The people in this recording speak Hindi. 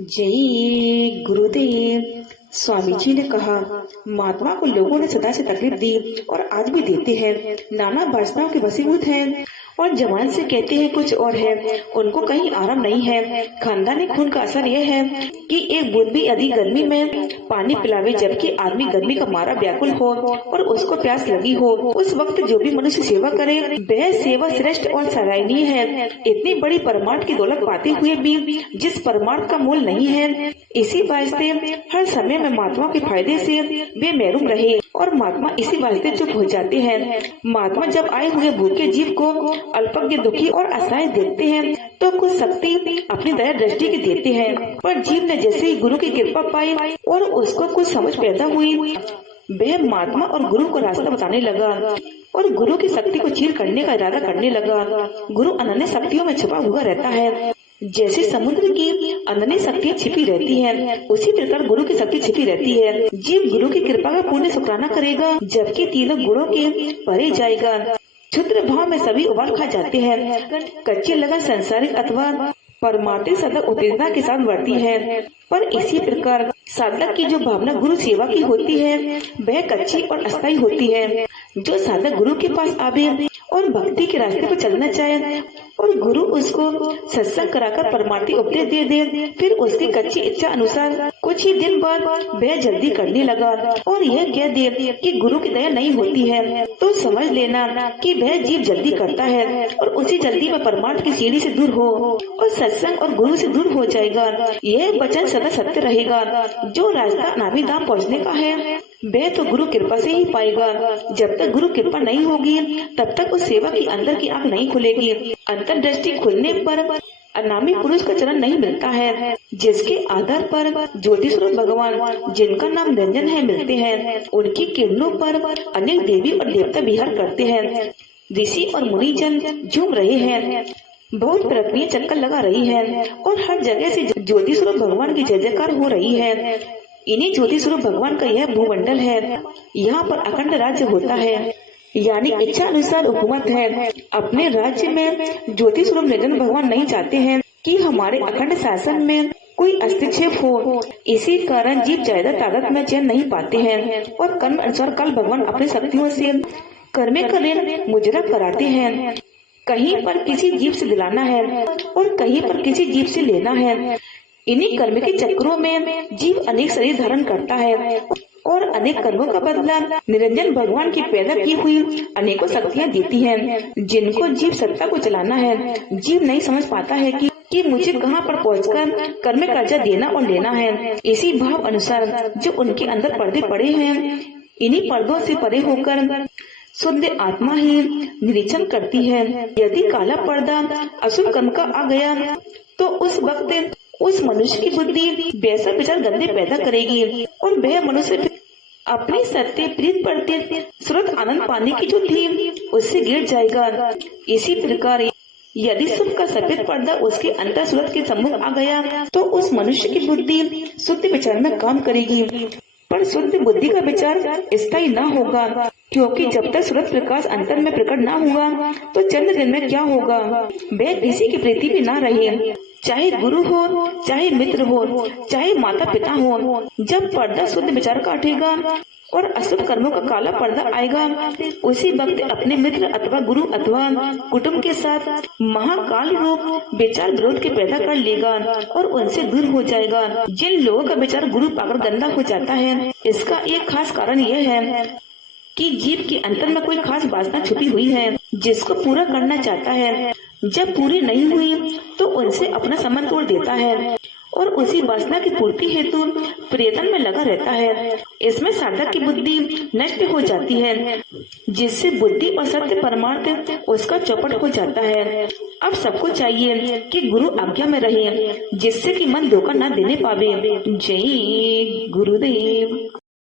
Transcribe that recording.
जय गुरुदेव। स्वामी जी ने कहा, महात्मा को लोगों ने सदा से तकलीफ दी और आज भी देते हैं। नाना वासनाओं के वशीभूत हैं और जवान से कहते हैं कुछ और है, उनको कहीं आराम नहीं है। खानदानी खून का असर यह है कि एक बूंद भी अधिक गर्मी में पानी पिलावे, जबकि आदमी गर्मी का मारा व्याकुल हो और उसको प्यास लगी हो, उस वक्त जो भी मनुष्य सेवा करे वह सेवा श्रेष्ठ और सराहनीय है। इतनी बड़ी परमार्थ की दौलत पाते हुए भी जिस परमार्थ का मूल नहीं है, इसी वास्ते हर समय में महात्मा के फायदे से वे महरूम रहे और महात्मा इसी वास्ते चुप हो जाते हैं। महात्मा जब आए हुए भूखे जीव को अल्पज्ञ, दुखी और असहाय देखते हैं तो कुछ शक्ति अपनी दया दृष्टि की देते हैं, पर जीव ने जैसे ही गुरु की कृपा पाई और उसको कुछ समझ पैदा हुई, वह महात्मा और गुरु को रास्ता बताने लगा और गुरु की शक्ति को चीर करने का इरादा करने लगा। गुरु अनन्य शक्तियों में छुपा हुआ रहता है। जैसे समुद्र की अनन्य शक्तियाँ छिपी रहती हैं, उसी प्रकार गुरु की शक्ति छिपी रहती है। जीव गुरु की कृपा का पुण्य शुक्राना करेगा, जबकि तीनों गुणों के परे जाएगा। क्षुद्र भाव में सभी उबाल खा जाते हैं। कच्ची लगन संसारिक अथवा परमार्थिक सदा उत्तेजना के साथ बढ़ती है, पर इसी प्रकार साधक की जो भावना गुरु सेवा की होती है वह कच्ची और अस्थायी होती है। जो साधक गुरु के पास आवे और भक्ति के रास्ते पर चलना चाहे और गुरु उसको सत्संग कराकर परमार्थी उपदेश दे दे, फिर उसकी कच्ची इच्छा अनुसार कुछ ही दिन बाद वह जल्दी करने लगा और यह कह दे कि गुरु की दया नहीं होती है, तो समझ लेना कि वह जीव जल्दी करता है और उसी जल्दी में परमार्थ की सीढ़ी से दूर हो और सत्संग और गुरु से दूर हो जाएगा। यह वचन सदा सत्य रहेगा। जो रास्ता अनामी धाम पहुँचने का है वह तो गुरु कृपा से ही पाएगा। जब तक गुरु कृपा नहीं होगी तब तक उस सेवा की अंदर की आंख नहीं खुलेगी। अंतर्दृष्टि खुलने पर अनामी पुरुष का चरण नहीं मिलता है, जिसके आधार पर ज्योति स्वरूप भगवान, जिनका नाम निरंजन है, मिलते हैं। उनकी किरणों पर अनेक देवी और देवता विहार करते हैं। ऋषि और मुनि जन झूम रहे हैं, बहुत पृथ्वी चक्कर लगा रही है और हर जगह से ज्योति स्वरूप भगवान की जय जयकार हो रही है। इन्हीं ज्योति स्वरूप भगवान का यह भूमंडल है। यहाँ पर अखंड राज्य होता है, यानी इच्छा अनुसार हुकूमत है। अपने राज्य में ज्योति स्वरूप निरंजन भगवान नहीं चाहते हैं कि हमारे अखंड शासन में कोई हस्तक्षेप हो। इसी कारण जीव ज्यादा ताकत में चैन नहीं पाते हैं और कर्म अनुसार कल भगवान अपनी शक्तियों से कर्मे का ऋण मुजरा कराते हैं। कहीं पर किसी जीव से दिलाना है और कहीं पर किसी जीव से लेना है। इन्हीं कर्म के चक्रों में जीव अनेक शरीर धारण करता है और अनेक कर्मों का बदला निरंजन भगवान की पैदा की हुई अनेकों शक्तियाँ देती हैं, जिनको जीव सत्ता को चलाना है। जीव नहीं समझ पाता है कि मुझे कहाँ पर पहुंचकर कर्म कर्जा देना और लेना है। इसी भाव अनुसार जो उनके अंदर पर्दे पड़े हैं, इन्हीं पर्दों से परे होकर शुद्ध आत्मा ही निरीक्षण करती है। यदि काला पर्दा अशुभ कर्म का आ गया तो उस वक्त उस मनुष्य की बुद्धि वैसा विचार गंदे पैदा करेगी और वह मनुष्य अपनी सत्य प्रीत प्रति स्रोत आनंद पाने की जो थी उससे गिर जाएगा। इसी प्रकार यदि सुख का सफेद पर्दा उसके अंतर स्रोत के सम्मुख आ गया तो उस मनुष्य की बुद्धि शुद्ध विचार में काम करेगी, पर शुद्ध बुद्धि का विचार स्थायी न होगा, क्योंकि जब तक सूरज प्रकाश अंतर में प्रकट न हुआ तो चंद्र दिन में क्या होगा। वह किसी की प्रीति भी न रहे, चाहे गुरु हो, चाहे मित्र हो, चाहे माता पिता हो। जब पर्दा शुद्ध विचार काटेगा और अशुभ कर्मों का काला पर्दा आएगा, उसी वक्त अपने मित्र अथवा गुरु अथवा कुटुंब के साथ महाकाल रूप विचार विरोध के पैदा कर लेगा और उनसे दूर हो जाएगा। जिन लोगों का विचार गुरु पाकर गंदा हो जाता है, इसका एक खास कारण यह है कि जीव के अंतर में कोई खास वासना छुपी हुई है जिसको पूरा करना चाहता है। जब पूरी नहीं हुई तो उनसे अपना संबंध तोड़ देता है और उसी वासना की पूर्ति हेतु प्रयत्न में लगा रहता है। इसमें साधक की बुद्धि नष्ट हो जाती है, जिससे बुद्धि और सत्य परमार्थ उसका चौपट हो जाता है। अब सबको चाहिए कि गुरु आज्ञा में रहे, जिससे कि मन धोखा न देने पावे। जय गुरुदेव।